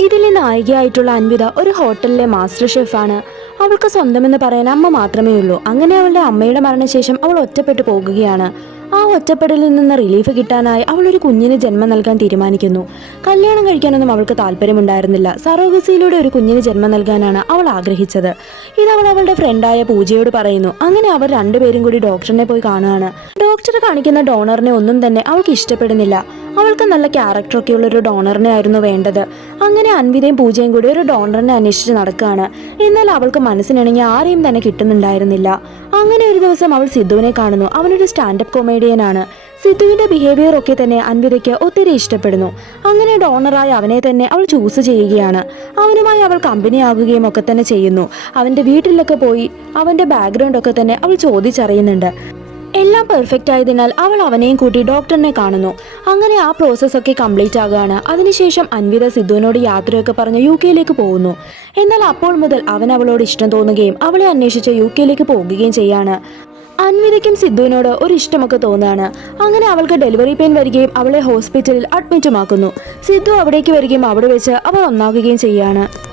ഇതിലെ നായികയായിട്ടുള്ള അൻവിത ഒരു ഹോട്ടലിലെ മാസ്റ്റർ ഷെഫാണ്. അവൾക്ക് സ്വന്തമെന്ന് പറയാൻ അമ്മ മാത്രമേ ഉള്ളൂ. അങ്ങനെ അവളുടെ അമ്മയുടെ മരണശേഷം അവൾ ഒറ്റപ്പെട്ടു പോകുകയാണ്. ആ ഒറ്റപ്പെടലിൽ നിന്ന് റിലീഫ് കിട്ടാനായി അവൾ ഒരു കുഞ്ഞിന് ജന്മം നൽകാൻ തീരുമാനിക്കുന്നു. കല്യാണം കഴിക്കാനൊന്നും അവൾക്ക് താല്പര്യമുണ്ടായിരുന്നില്ല. സറോഗസിയിലൂടെ ഒരു കുഞ്ഞിന് ജന്മം നൽകാനാണ് അവൾ ആഗ്രഹിച്ചത്. ഇത് അവൾ അവളുടെ ഫ്രണ്ടായ പൂജയോട് പറയുന്നു. അങ്ങനെ അവർ രണ്ടുപേരും കൂടി ഡോക്ടറിനെ പോയി കാണുകയാണ്. ഡോക്ടർ കാണിക്കുന്ന ഡോണറിനെ ഒന്നും തന്നെ അവൾക്ക് ഇഷ്ടപ്പെടുന്നില്ല. അവൾക്ക് നല്ല ക്യാരക്ടറൊക്കെ ഉള്ള ഒരു ഡോണറിനെ ആയിരുന്നു വേണ്ടത്. അങ്ങനെ അൻവിതയും പൂജയും കൂടി ഒരു ഡോണറിനെ അന്വേഷിച്ച് നടക്കുകയാണ്. എന്നാൽ അവൾക്ക് മനസ്സിനിണങ്ങി ആരെയും തന്നെ കിട്ടുന്നുണ്ടായിരുന്നില്ല. അങ്ങനെ ഒരു ദിവസം അവൾ സിദ്ധുവിനെ കാണുന്നു. അവനൊരു സ്റ്റാൻഡപ്പ് കൊമേഡിയനാണ്. സിദ്ധുവിന്റെ ബിഹേവിയർ ഒക്കെ തന്നെ അൻവിതയ്ക്ക് ഒത്തിരി ഇഷ്ടപ്പെടുന്നു. അങ്ങനെ ഡോണറായി അവനെ തന്നെ അവൾ ചൂസ് ചെയ്യുകയാണ്. അവനുമായി അവൾ കമ്പനി ആകുകയും ഒക്കെ തന്നെ ചെയ്യുന്നു. അവന്റെ വീട്ടിലൊക്കെ പോയി അവന്റെ ബാക്ക്ഗ്രൗണ്ട് ഒക്കെ തന്നെ അവൾ ചോദിച്ചറിയുന്നുണ്ട്. എല്ലാം പെർഫെക്റ്റ് ആയതിനാൽ അവൾ അവനെയും കൂട്ടി ഡോക്ടറിനെ കാണുന്നു. അങ്ങനെ ആ പ്രോസസ്സൊക്കെ കംപ്ലീറ്റ് ആകുകയാണ്. അതിനുശേഷം അൻവിത സിദ്ധുവിനോട് യാത്രയൊക്കെ പറഞ്ഞ് UK പോകുന്നു. എന്നാൽ അപ്പോൾ മുതൽ അവൻ അവളോട് ഇഷ്ടം തോന്നുകയും അവളെ അന്വേഷിച്ച് UK പോകുകയും ചെയ്യാണ്. അൻവിതയ്ക്കും സിദ്ധുവിനോട് ഒരു ഇഷ്ടമൊക്കെ തോന്നുകയാണ്. അങ്ങനെ അവൾക്ക് ഡെലിവറി പെയിൻ വരികയും അവളെ ഹോസ്പിറ്റലിൽ അഡ്മിറ്റുമാക്കുന്നു. സിദ്ധു അവിടേക്ക് വരികയും അവിടെ വെച്ച് അവൾ ഒന്നാകുകയും ചെയ്യാണ്.